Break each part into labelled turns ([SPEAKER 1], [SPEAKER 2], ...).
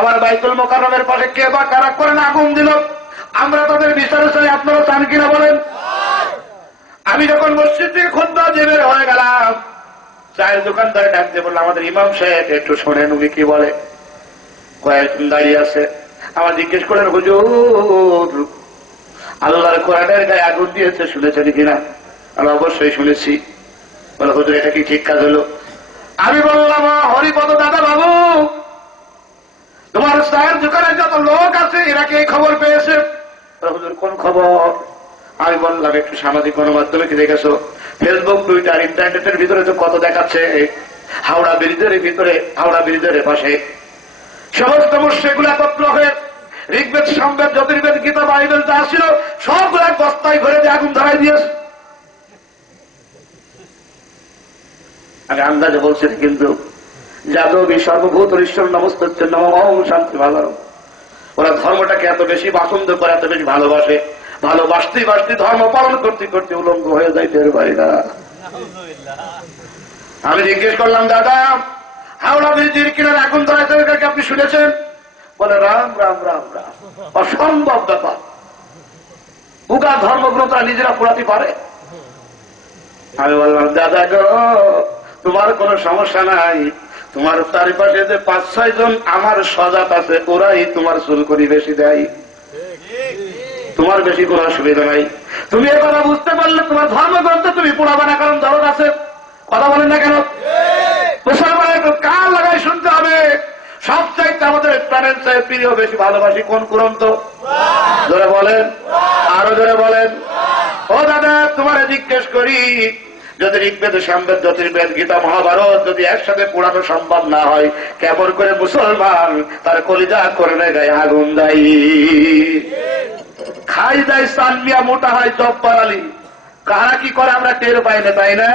[SPEAKER 1] আমার বাইতুল মোকারমের পাশে কে বা কারা করেন আগুন দিল? আমরা তাদের বিচারে চাই আপনারা চান কিনা বলেন? আমি যখন মসজিদ থেকে খুদ্া জেবের হয়ে গেলাম, চায়ের দোকানদারে ডাকতে বলল, আমাদের ইমাম সাহেব, একটু শোনেন, উনি কি বলে? কয়েকজন দাঁড়িয়ে আছে। আমার জিজ্ঞেস করলেন, হুজুর, আল্লাহর কোরআনের গায়ে আগুন দিয়েছে, শুনেছেন কিনা? আমি অবশ্যই শুনেছি। বলে, হুজুর, এটা কি ঠিক কাজ হলো? আমি বললাম হরিপদ দাদা বাবু তোমার চায়ের দোকানে যত লোক আছে এরা কি খবর পেয়েছে? হুজুর কোন খবর? আমি বললাম একটু সামাজিক গণমাধ্যমে কি দেখেছ? ফেসবুক টুইটার ইন্টারনেটের ভিতরে তো কত দেখাচ্ছে? হাওড়া ব্রিজের ভিতরে হাওড়া ব্রিজের পাশে সমস্ত মুর্শিগুলো একত্র হয়ে ঋগ্বেদ সম্বেদ জ্যোতির্বেদ গীতা বাইবেল যা ছিল সবগুলো বস্তায় ভরে দিয়ে আগুন ধরাই দিয়েছে। আমি আন্দাজে বলছি কিন্তু যাদবী সর্বভূত ঈশ্বর নমস্ত নম শান্তি ভালো। ওরা ধর্মটাকে এত বেশি পছন্দ করে, এত বেশি ভালোবাসে। ভালোবাসতে বাসতে ধর্ম পালন করতে করতে উলঙ্গ হয়ে যায় টের পারি না আমি জিজ্ঞেস করলাম, দাদা, হাওড়া ব্রিজের কিনারে আগুন এটাকে আপনি শুনেছেন? বলে, রাম রাম রাম রাম। অসম্ভব ব্যাপার। উগা ধর্মগ্রন্থরা নিজেরা পোড়াতে পারে? আমি বললাম, দাদা গো, তোমার কোনো সমস্যা নাই। তোমার চারিপাশে যে পাঁচ, ছয় জন আমার সজাত আছে, ওরাই তোমার চুল করি বেশি দেয়। তোমার বেশি কোনো অসুবিধা নাই। তুমি এ কথা বুঝতে পারলে তোমার ধর্মগ্রন্থ তুমি পোড়াবে না কারণ দরদ আছে। কথা বলেন না কেন? একটু লাগাই শুনতে হবে। সবচাইতে আমাদের প্রাণের চাই প্রিয়, বেশি ভালোবাসি কোন কুরন্ত? জোরে বলেন। আরও জোরে বলেন। ও দাদা, তোমার জিজ্ঞেস করি যদি ঋগ্বেদ, সামবেদ, জ্যোতির্বেদ, গীতা, মহাভারত যদি একসাথে পোড়ানো সম্ভব না হয় কেমন করে মুসলমান তার কলিজা করে নেয় গায়ে আগুন দেয়। খাই দেয় সালমিয়া মোটা হয় জব পারালি কারা কি করে আমরা টের পাই না, তাই না?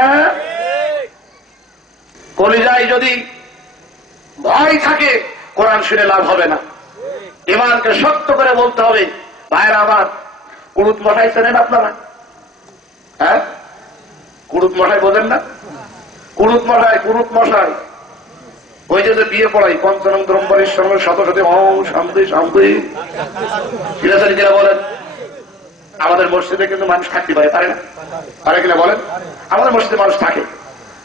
[SPEAKER 1] কলিজায় যদি ভয় থাকে, কোরআন শুনে লাভ হবে না। ইমানকে শক্ত করে বলতে হবে ভাইরা আমার কুড়ুত মশাই চেনেন আপনারা? হ্যাঁ? কুড়ুত মশাই বোঝেন না? কুড়ুত মশাই কুড়ুত মশাই। ওই যে বিয়ে পড়াই পঞ্চনম দ্রম্বরের সঙ্গে শত শত শান্তি শান্তি। যারা বলেন, আমাদের মসজিদে কিন্তু মানুষ থাকতে পারে পারে না? পারে কিনা বলেন? আমাদের মসজিদে মানুষ থাকে।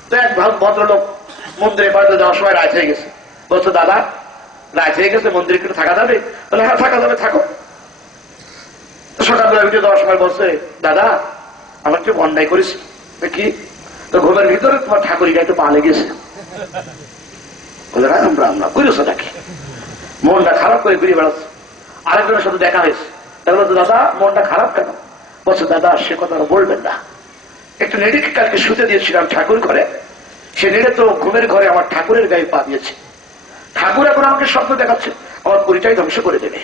[SPEAKER 1] তো এক ভদ্রলোক মন্দিরে বাড়িতে যাওয়ার সময় রায় হয়ে গেছে। বলছে, দাদা রায় হয়ে গেছে, মন্দিরে কিন্তু থাকা যাবে? বলে হ্যাঁ থাকা যাবে, থাকো। সকালবেলা উঠে যাওয়ার সময় বলছে, দাদা, আমার কি অন্যায় করিস? তো কি? তো ঘুমের ভিতরে তোমার ঠাকুরিটা একটু পা লেগেছে। মনটা খারাপ করে ঘুরে বেড়াচ্ছে। আরেকজনের সাথে দেখা হয়েছে। তাহলে বলছে দাদা, মনটা খারাপ কেন? বলছে, দাদা, সে কথা বলবেন না। একটু নেড়িকে কালকে শুতে দিয়েছিলাম ঠাকুর ঘরে? সে নেড়ে তো ঘুমের ঘরে আমার ঠাকুরের গায়ে পা দিয়েছে। ঠাকুর এখন আমাকে স্বপ্ন দেখাচ্ছে। আমার পরিচয় ধ্বংস করে দেবে।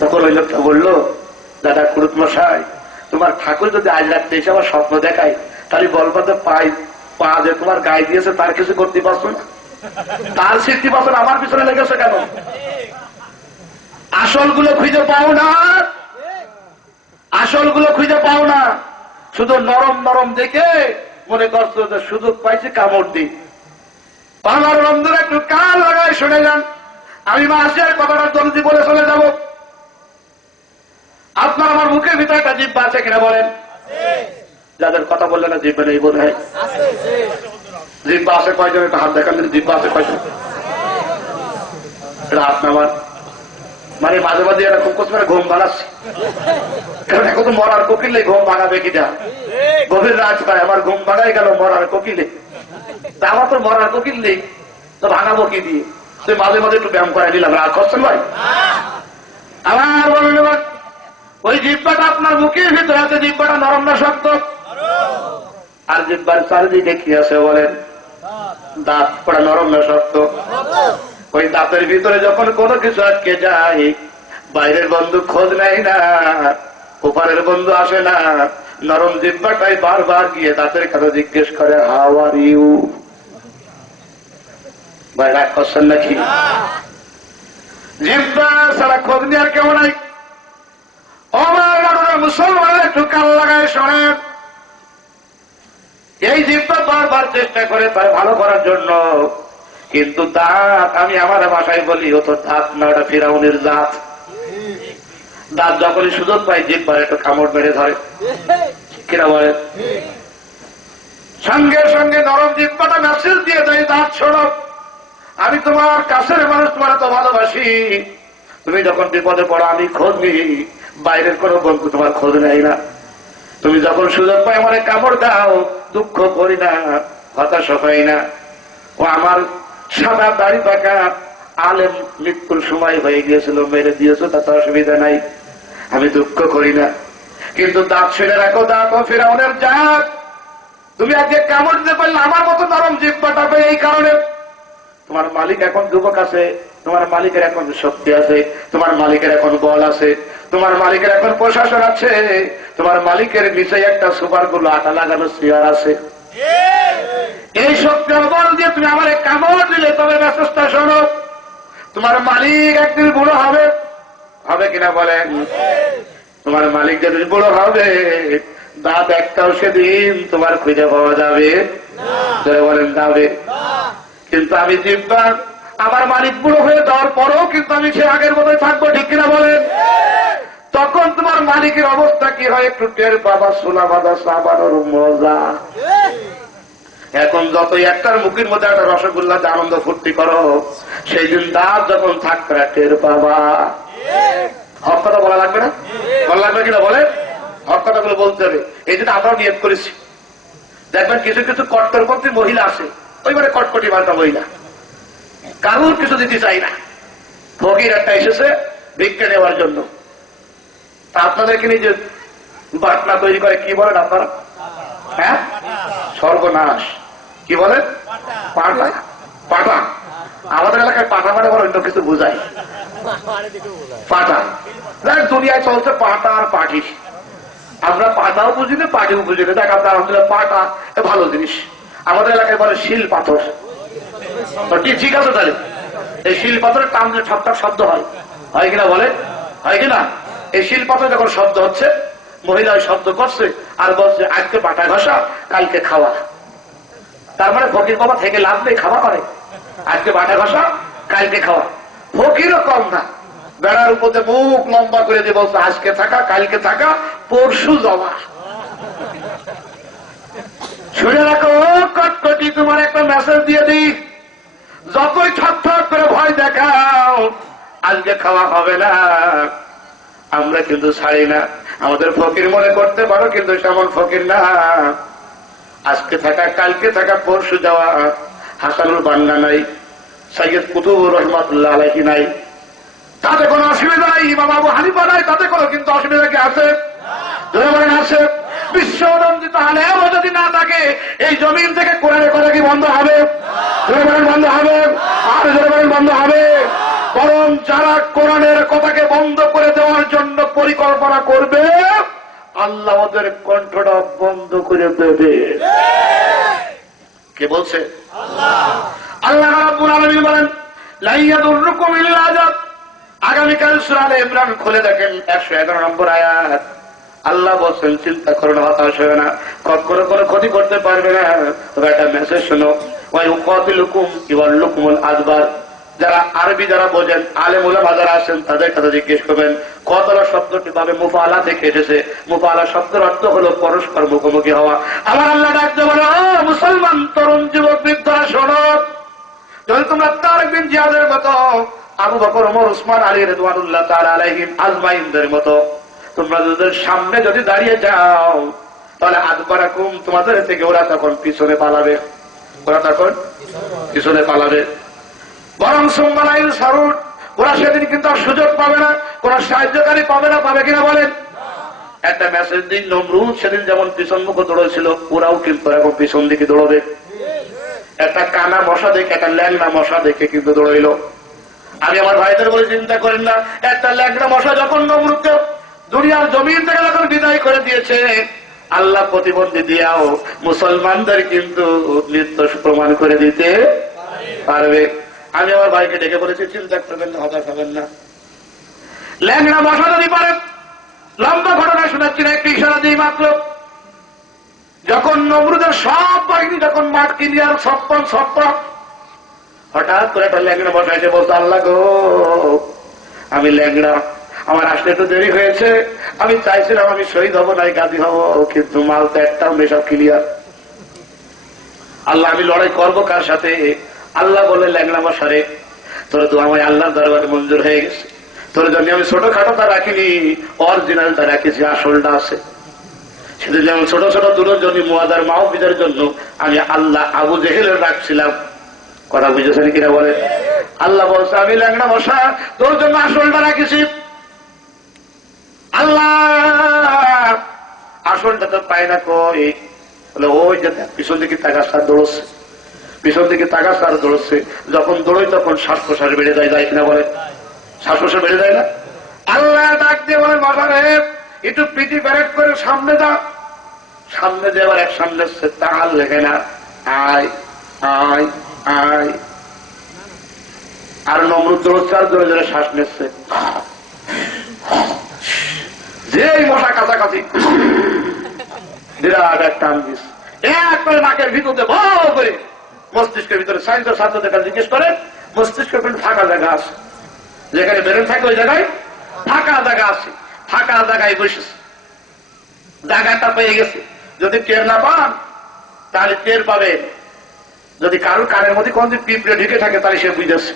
[SPEAKER 1] তখন ওই লোকটা বলল, দাদা কুরুত মশাই তোমার ঠাকুর যদি আজ রাত্রে এসে আমার স্বপ্ন দেখায়, তাহলে বলবা তো পাই, পা যে তোমার গায়ে দিয়েছে, তার কিছু করতে পারছ না। তার স্মৃতি পাচ্ছ আমার পিছনে লেগেছে কেন? আসলগুলো খুঁজে পাও না। আসলগুলো খুঁজে পাও না। শুধু নরম নরম দেখে মনে করছ যে সুযোগ পাইছে কামড় দি আমার বন্ধুরা একটু কাল লাগায় শুনে যান। আমি মাসের কথাটা জলদি বলে চলে যাব। আপনার আমার মুখের ভিতরে একটা জিব্বা আছে কিনা বলেন? যাদের কথা বললে না জিব্বা নেই বোধ হয় জিব্বা আছে কয়জন একটা হাত দেখান দিন, জিব্বা আছে কয়জন? এটা মানে মাঝে মাঝে মানে ঘুম ভাঙাচ্ছে কারণ এখন তো মরার কোকিলে ঘুম ভাঙাবে গভীর রাত পায় আমার ঘুম ভাঙাই গেল মরার কোকিলে তা আমার তো মরার কোকিল নেই তো ভাঙাবো কি দিয়ে? তুই মাঝে মাঝে একটু ব্যায়াম করে নিলাম রাগ করছেন ভাই? আমার বলল ওই জিব্বাটা আপনার মুখের ভিতরে আছে, জিব্বাটা নরম না শক্ত? আর জিব্বার চারিদিকে কি আছে বলেন? দাঁত পড়া নরম না শক্ত? ওই দাঁতের ভিতরে যখন কোনো কিছু আটকে যায়, বাইরের বন্ধু খোঁজ নেয় না, ওপারের বন্ধু আসে না, নরম জিব্বাটাই বারবার গিয়ে দাঁতের কথা জিজ্ঞেস করে হাও আর ইউ ভাই, রাগ করছেন নাকি? জিব্বা সারা খোঁজ নেওয়ার কেমন নাই। আমার মুসলমান লাগায় শোনেন এই জিব্বা বারবার চেষ্টা করে তার ভালো করার জন্য। কিন্তু দাঁত, আমি আমার ভাষায় বলি, ও তো দাঁত না, ওটা ফিরাউনের দাঁত। দাঁত যখনই সুযোগ পাই জিভ পারে একটু কামড় মেরে ধরে। কিনা বলে? সঙ্গে সঙ্গে নরম জিব্বাটা মেসেজ দিয়ে দেয়, দাঁত সড়ক আমি তোমার কাছের মানুষ, তোমার তো ভালোবাসি। তুমি যখন বিপদে পড়ো, আমি খোঁজ নিই। বাইরের কোনো বন্ধু তোমার খোঁজ নেয় না। তুমি যখন সুযোগ পাই আমার কামড় দাও, দুঃখ করি না, হতাশ হই না। ও আমার সাদা দাড়ি পাকা আলেম মৃত্যুর সময় হয়ে গিয়েছিল, মেরে দিয়েছ, তাতে অসুবিধা নাই। আমি দুঃখ করি না। কিন্তু দাঁত ছেড়ে রাখো, দাঁত ও ফেরাউনের জাত। তুমি আজকে কামড় দিতে পারলে আমার মতো নরম জিব্বাটা এই কারণে। তোমার মালিক এখন যুবক আছে। তোমার মালিকের এখন শক্তি আছে তোমার মালিকের এখন বল আছে তোমার মালিকের এখন প্রশাসন আছে তোমার মালিকের নিচে একটা সুপারগুলো আটা লাগানো চেয়ার আছে। এই শক্তি বল দিয়ে তুমি আমার কামড় দিলে তবে মেসেজটা শোনো তোমার মালিক একদিন বুড়ো হবে। হবে কিনা বলেন? তোমার মালিক যেদিন বুড়ো হবে দাঁত একটাও সেদিন তোমার খুঁজে পাওয়া যাবে। বলেন যাবে কিন্তু আমি জিব্বা আমার মালিক বুড়ো হয়ে যাওয়ার পরেও কিন্তু আমি সে আগের মতোই থাকব, ঠিক কিনা বলেন? তখন তোমার মালিকের অবস্থা কি হয় একটু টের বাবা সোলা বাদা সাবানোর মজা। এখন যতই একটার মুখের মধ্যে একটা রসগোল্লা আনন্দ ফুর্তি করো, সেই দিন দাঁত যখন থাকবে টের বাবা হক কথা বলা লাগবে না? বলা লাগবে কিনা বলে হক কথাগুলো বলতে হবে। এই জন্য আমরাও নিয়ত করেছি। দেখবেন কিছু কিছু কট্টরপন্থী মহিলা আছে ওইবারে কটকটি মার্কা মহিলা। কারুর কিছু দিতে চাই না। ফকির একটা এসেছে ভিক্ষা নেওয়ার জন্য। তা আপনাদেরকে যে বাটনা তৈরি করে কি বলেন আপনারা? হ্যাঁ? সর্বনাশ কি বলেন? পাটা। পাটা। আমাদের এলাকায় পাটা মানে অন্য কিছু বুঝায়। পাটা। দেখ, দুনিয়ায় চলছে পাটা আর পাটি। আমরা পাটাও বুঝি না পাটিও বুঝি না দেখ আপনার আলহামদুলিল্লাহ পাটা ভালো জিনিস। আমাদের এলাকায় বলে শিল পাথর। কি ঠিক আছে তাহলে? এই শিল পাথরের টানলে ঠক ঠক শব্দ হয়। হয় কিনা বলে? হয় কিনা? এই শিল পাথর যখন শব্দ হচ্ছে, মহিলা শব্দ করছে আর বলছে, আজকে পাটা ঘষা, কালকে খাওয়া। তার মানে ফকির বাবা থেকে লাভ নেই, খাওয়া করে। আজকে বাটা ঘষা, কালকে খাওয়া। ফকিরও কম না। বেড়ার উপরে মুখ লম্বা করে দিয়ে বলছে, আজকে থাকা, কালকে থাকা, পরশু জমা। শুনে রাখো, কটকটি তোমার একটা মেসেজ দিয়ে দিই। যতই ঠক করে ভয় দেখাও, আজকে খাওয়া হবে না। আমরা কিন্তু ছাড়ি না। আমাদের ফকির মনে করতে পারো, কিন্তু সেমন ফকির না। আজকে থাকা, কালকে থাকা, পরশু যাওয়া, হাসানুর বান্না নাই সৈয়দ কুতুবুর রহমতুল্লাহ আলাইহি নাই। তাতে কোনো অসুবিধা নাই আবু হানিফা নাই, তাতে কোনো কিন্তু অসুবিধা কি আছে? বলেন আছে। বিশ্ব রঞ্জিত আলেও যদি না থাকে, এই জমিন থেকে কোরআনে কথা কি বন্ধ হবে? বন্ধ হবে। আর বন্ধ হবে। বরং যারা কোরআনের কথাকে বন্ধ করে দেওয়ার জন্য পরিকল্পনা করবে, আল্লাহ ওদের কণ্ঠটা বন্ধ করে দেবে। কে বলছে? আল্লাহ। রাব্বুল আলামিন বলেন লাইয়াদুররুকুম ইল্লা আযাব আগামীকাল সূরা আলে ইমরান খুলে দেখেন 111 নম্বর আয়াত। আল্লাহ বলছেন, চিন্তা করো না, হতাশ হয় না। কখনো কোনো ক্ষতি করতে পারবে না। তবে একটা মেসেজ শোনো। ওই উকাতিলুকুম ইওয়াল্লুকুমুল আদবার। যারা আরবি যারা বোঝেন আলেমুলা যারা আছেন, তাদের কথা জিজ্ঞেস করবেন কতলা শব্দটি ভাবে মুফালা থেকে এসেছে। মুফালা শব্দের অর্থ হলো পরস্পর মুখোমুখি হওয়া। আমার আল্লাহ ডাকতে বলো মুসলমান, তরুণ যুবক, বৃদ্ধরা, শোনো। যদি তোমরা তার বিন জিয়াদের মতো আবু বকর, ওমর, উসমান, আলী, রেদওয়ানুল্লাহ তাআলা আলাইহিম আজমাইনদের মতো তোমরা যদি সামনে যদি দাঁড়িয়ে যাও, তাহলে আদবারাকুম তোমাদের থেকে ওরা তখন পিছনে পালাবে। ওরা তখন পিছনে পালাবে। বরং সোমবারাইল সারুট ওরা সেদিন কিন্তু আর সুযোগ পাবে না, কোন সাহায্যকারী পাবে না, পাবে কিনা বলেন? একটা মেসেজ দিন, নমরুদ সেদিন যেমন পিছন মুখ দৌড়েছিল, ওরাও কিন্তু এখন পিছন দিকে দৌড়বে। একটা কানা মশা দেখে, একটা ল্যাংনা মশা দেখে কিন্তু দৌড়াইল। আমি আমার ভাইদের বলে চিন্তা করেন না, একটা ল্যাংনা মশা যখন নমরুদকে দুনিয়ার জমিন থেকে যখন বিদায় করে দিয়েছে, আল্লাহ প্রতিবন্ধী দিয়াও মুসলমানদের কিন্তু নৃত্য প্রমাণ করে দিতে পারবে। আমি আমার ভাইকে ডেকে বলেছি, চিন্তা করবেন না, হতাশ হবেন না। ল্যাংড়া মশা যদি পারেন, লম্বা ঘটনা শোনাচ্ছি না একটি ইশারা দিই মাত্র। যখন নমরুদের সব বাহিনী, যখন মাঠ কিনিয়ার সপ্তম সপ্তম, হঠাৎ করে একটা ল্যাংড়া বসাইছে বলতো, আল্লাহ গো, আমি ল্যাংড়া আমার আসতে একটু দেরি হয়েছে। আমি চাইছিলাম আমি শহীদ হব, নাই গাজী হব, কিন্তু মাল তো একটাও নেই ক্লিয়ার আল্লাহ, আমি লড়াই করব কার সাথে? আল্লাহ বলে ল্যাংড়া মশারে তোর তো আমার আল্লাহর দরবারে মঞ্জুর হয়ে গেছে। তোর জন্য আমি ছোটখাটো তা রাখিনি অরিজিনালটা রাখেছি, আসলটা আছে। সেটা যেমন ছোট ছোট দুটোর জন্য মুয়াদার মাহবিদের জন্য আমি আল্লাহ আবু জেহেলের রাখছিলাম কথা বুঝেছেন কিনা বলে আল্লাহ বলছে, আমি ল্যাংড়া বসা তোর জন্য আসলটা রাখেছি। আল্লাহ! আসলটা তো পাই না কই? বলে, ওই যে পিছন দিকে তাকাশার দৌড়চ্ছে। পিছন দিকে তাকাশার দৌড়চ্ছে। যখন দৌড়ই তখন শ্বাস প্রশ্বাস বেড়ে যায় যায় কিনা বলে? শ্বাস প্রশ্বাস বেড়ে যায় না? আল্লাহ ডাক দিয়ে বলে মাথারে একটু পিটি ব্যারেক করে সামনে যা। সামনে যে আবার এক সামনে তাহার লেখে না। আয় আয় আয়। আর নম্র দৌড়চ্ছে, আর জোরে জোরে শ্বাস নিচ্ছে। যেই মশা কাছাকাছি। বিরাট করে নাকের ভিতরে বড় করে মস্তিষ্কের ভিতরে সায়েন্সের ছাত্রদের কাছে জিজ্ঞেস করে মস্তিষ্কের কিন্তু ফাঁকা জায়গা আছে। যেখানে বেরেন থাকে ওই জায়গায় ফাঁকা জায়গা আছে। ফাঁকা জায়গায় বসেছে। জায়গাটা পেয়ে গেছে। যদি টের না পান, তাহলে টের পাবে। যদি কারোর কানের মধ্যে কোন পিঁপড়ে ঢেকে থাকে, তাহলে সে বুঝেছে।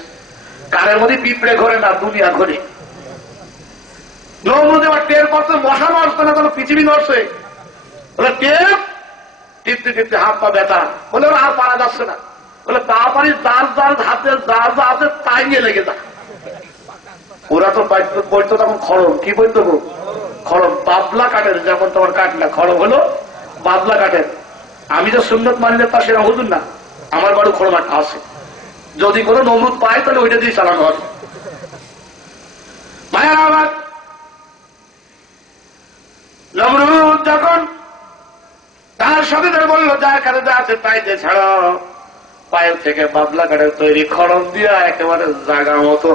[SPEAKER 1] কানের মধ্যে পিঁপড়ে ঘরে না, দুনিয়া ঘরে। নমরুদ এবার টের পাচ্ছে, মশা নড়ছে না তখন পৃথিবী নড়ছে। বলে টেপ টিপতে টিপতে হাত পা ব্যথা। বলে, আর পারা যাচ্ছে না। বলে তাড়াতাড়ি যার যার হাতে, যা যা আছে তাই নিয়ে লেগে যা। ওরা তো বাইত- তখন খড়ম। কি বইতো গো? খড়ম। বাবলা কাঠের, যেমন তোমার কাঠ না, খড়ম হলো বাবলা কাঠের। আমি যে সুন্নত মানিলে তা সেরা হুজুর না। আমার বাড়ি খড়ম একটা আছে। যদি কোনো নমরুদ পায় তাহলে ওইটা দিয়ে চালানো হবে। মায়া, আমার নমরুদ যখন তার ধরে বলল, যা কাছে যা আছে তাই যে ছাড়ো। পায়ের থেকে বাবলা কাঠের তৈরি খড়ম দিয়া একেবারে জাগা মতো।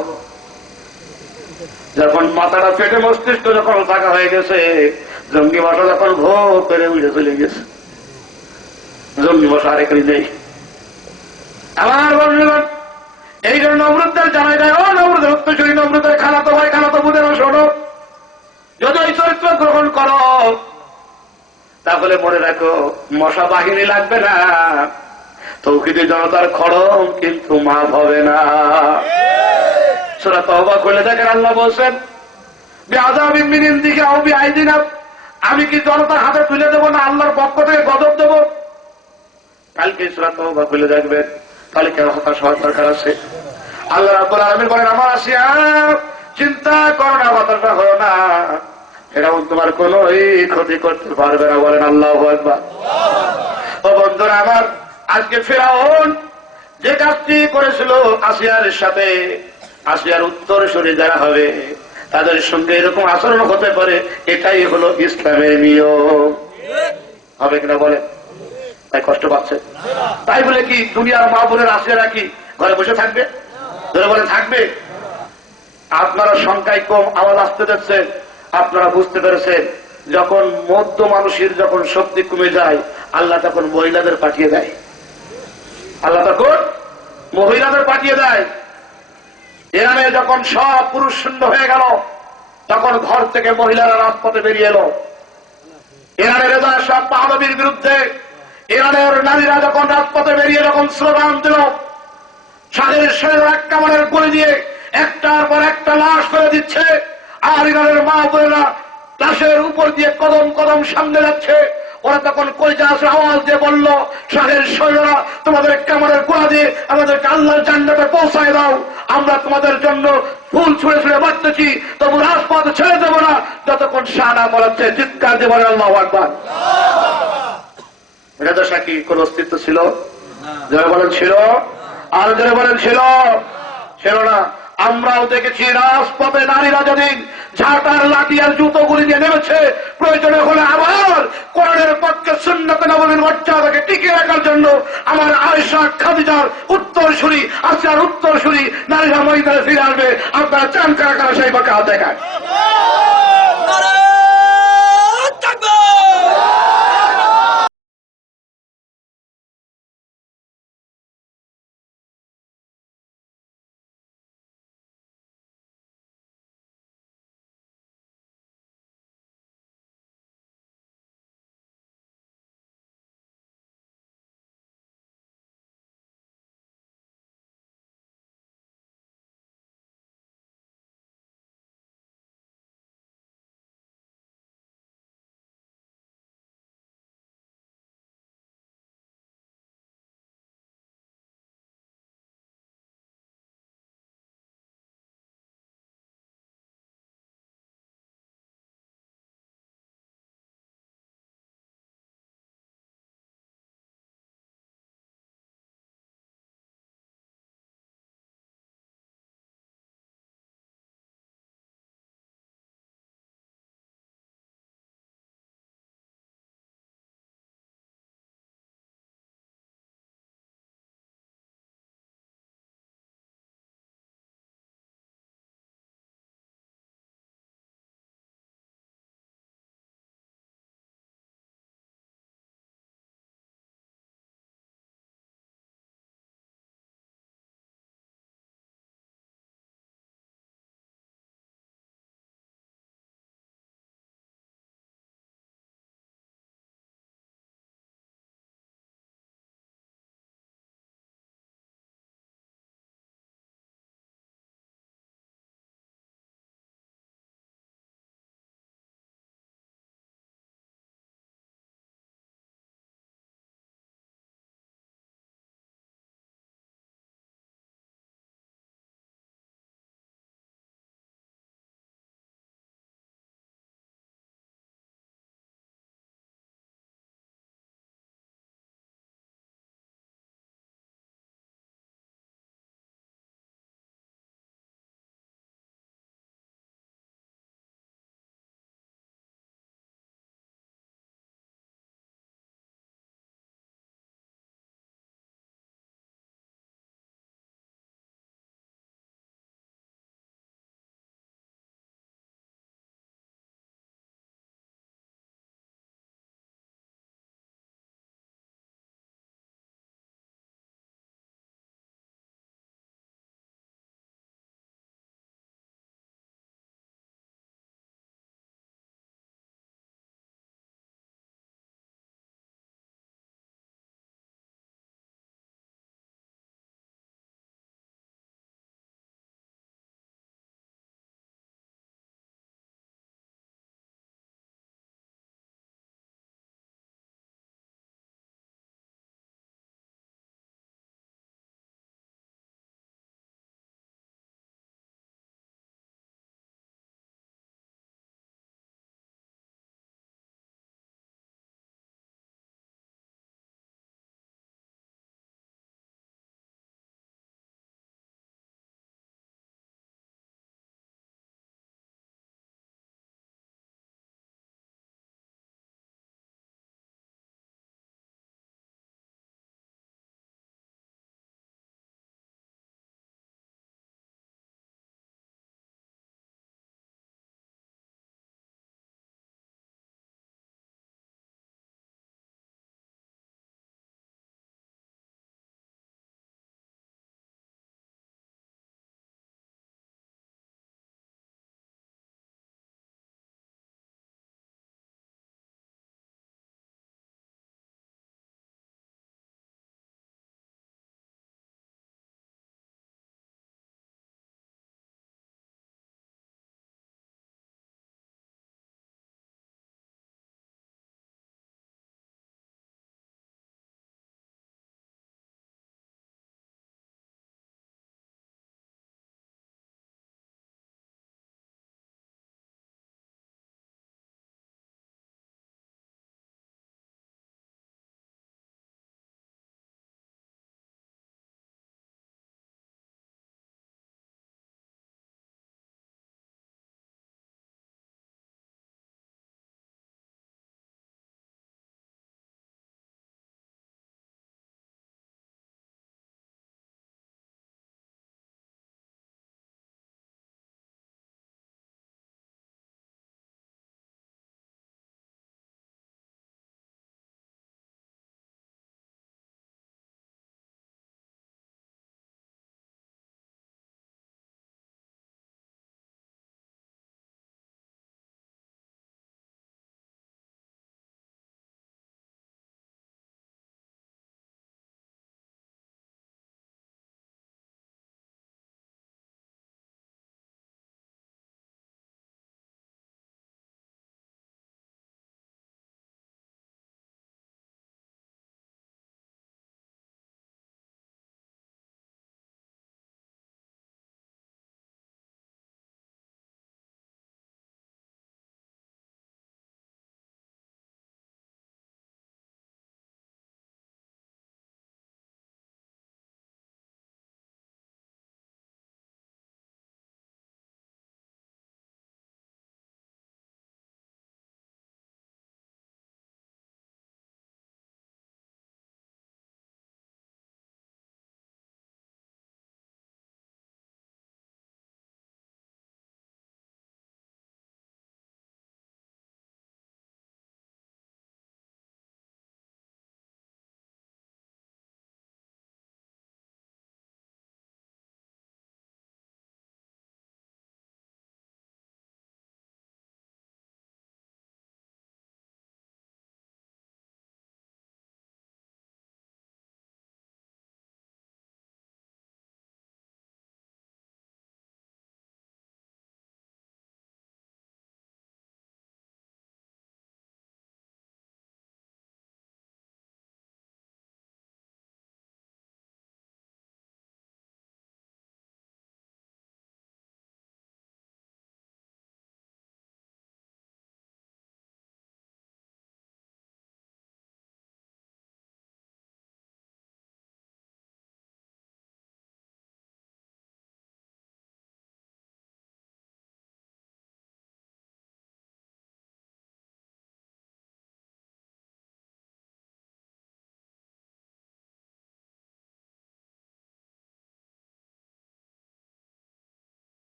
[SPEAKER 1] যখন মাথাটা পেটে মস্তিষ্ক যখন ফাঁকা হয়ে গেছে, জঙ্গি মশা যখন ভো করে উঠে চলে গেছে। জঙ্গি মশা আরেকটি নেই। আমার বন্ধুগণ, এই জন্য নমরুদ্দের জানাই দেয়, ও নমরুদের উত্তরসূরি নমরুদের, খালাতো ভাই, খালাতো বোনের, শোনো। যদি ওই চরিত্র গ্রহণ করো, তাহলে মনে রাখো, মশা বাহিনী লাগবে না। তৌকিদি জনতার খড়ম কিন্তু মাফ হবে না। সোরা তহবা খুলে দেখেন, আল্লাহ বলছেন দিকে আউবি আইদিনা আমি কি জনতার হাতে তুলে দেবো না আল্লাহর পক্ষ থেকে গজব দেবো? কালকে সোরা তহবা খুলে দেখবেন, তাহলে কেন হতাশ হওয়ার দরকার আছে। আল্লাহ রাব্বুল আলামিন বলেন, আমার আসিয়া চিন্তা করো না হতাশা হো না। এরকম তোমার কোন ক্ষতি করতে পারবে না, বলেন আল্লাহ ও বন্ধুরা আমার, আজকে ফেরাউন যে কাজটি করেছিল আসিয়ার সাথে, আসিয়ার উত্তর সরে যারা হবে, তাদের সঙ্গে এরকম আচরণ হতে পারে, এটাই হলো ইসলামের নিয়ম। হবে কিনা বলে তাই কষ্ট পাচ্ছে। তাই বলে কি, দুনিয়ার মা বোনের আসিয়ারা কি, ঘরে বসে থাকবে? ধরে বলে থাকবে? আপনারা সংখ্যায় কম আওয়াজ আসতে যাচ্ছেন আপনারা বুঝতে পেরেছেন, যখন মধ্য মানুষের যখন শক্তি কমে যায়, আল্লাহ তখন মহিলাদের পাঠিয়ে দেয়। আল্লাহ তখন মহিলাদের পাঠিয়ে দেয়। এরানে যখন সব পুরুষ শূন্য হয়ে গেল, তখন ঘর থেকে মহিলারা রাজপথে বেরিয়ে এলো। ইরানের রেজা সব পাহলবির বিরুদ্ধে ইরানের নারীরা যখন রাজপথে বেরিয়ে যখন স্লোগান দিল শাহের শরীর এক কামানের গুলি দিয়ে একটার পর একটা লাশ করে দিচ্ছে। আর মা বোনেরা লাশের উপর দিয়ে কদম কদম সামনে যাচ্ছে। ওরা তখন কইজা আসে আওয়াজ দিয়ে বলল শাহের শরীরা তোমাদের কামারের গোড়া দিয়ে আমাদেরকে আল্লাহর জান্নাতে পৌঁছায় দাও। আমরা তোমাদের জন্য ফুল ছুঁড়ে ছুঁড়ে মারতেছি। তবু রাজপথ ছেড়ে দেবো না। যতক্ষণ শাহ না বলাচ্ছে চিৎকার দেবো আল্লাহ আকবার। এটা তো সাকি কোন অস্তিত্ব ছিল? যারা বলেন ছিল? আর যারা বলেন ছিল? ছিল না। আমরাও দেখেছি রাজপথে নারীরা যেদিন ঝাঁটার লাঠি আর জুতো গুলি দিয়ে নেমেছে, প্রয়োজনে হলে আবার কোরআনের পক্ষে শূন্যতে নবমীর মর্যাদাকে টিকিয়ে রাখার জন্য আমার আয়সা খাদিজার উত্তর সুরি আসার উত্তর সুরি নারীরা ময়দানে ফিরে আসবে। আপনারা চান কারা কারা সেই হাত দেখায়।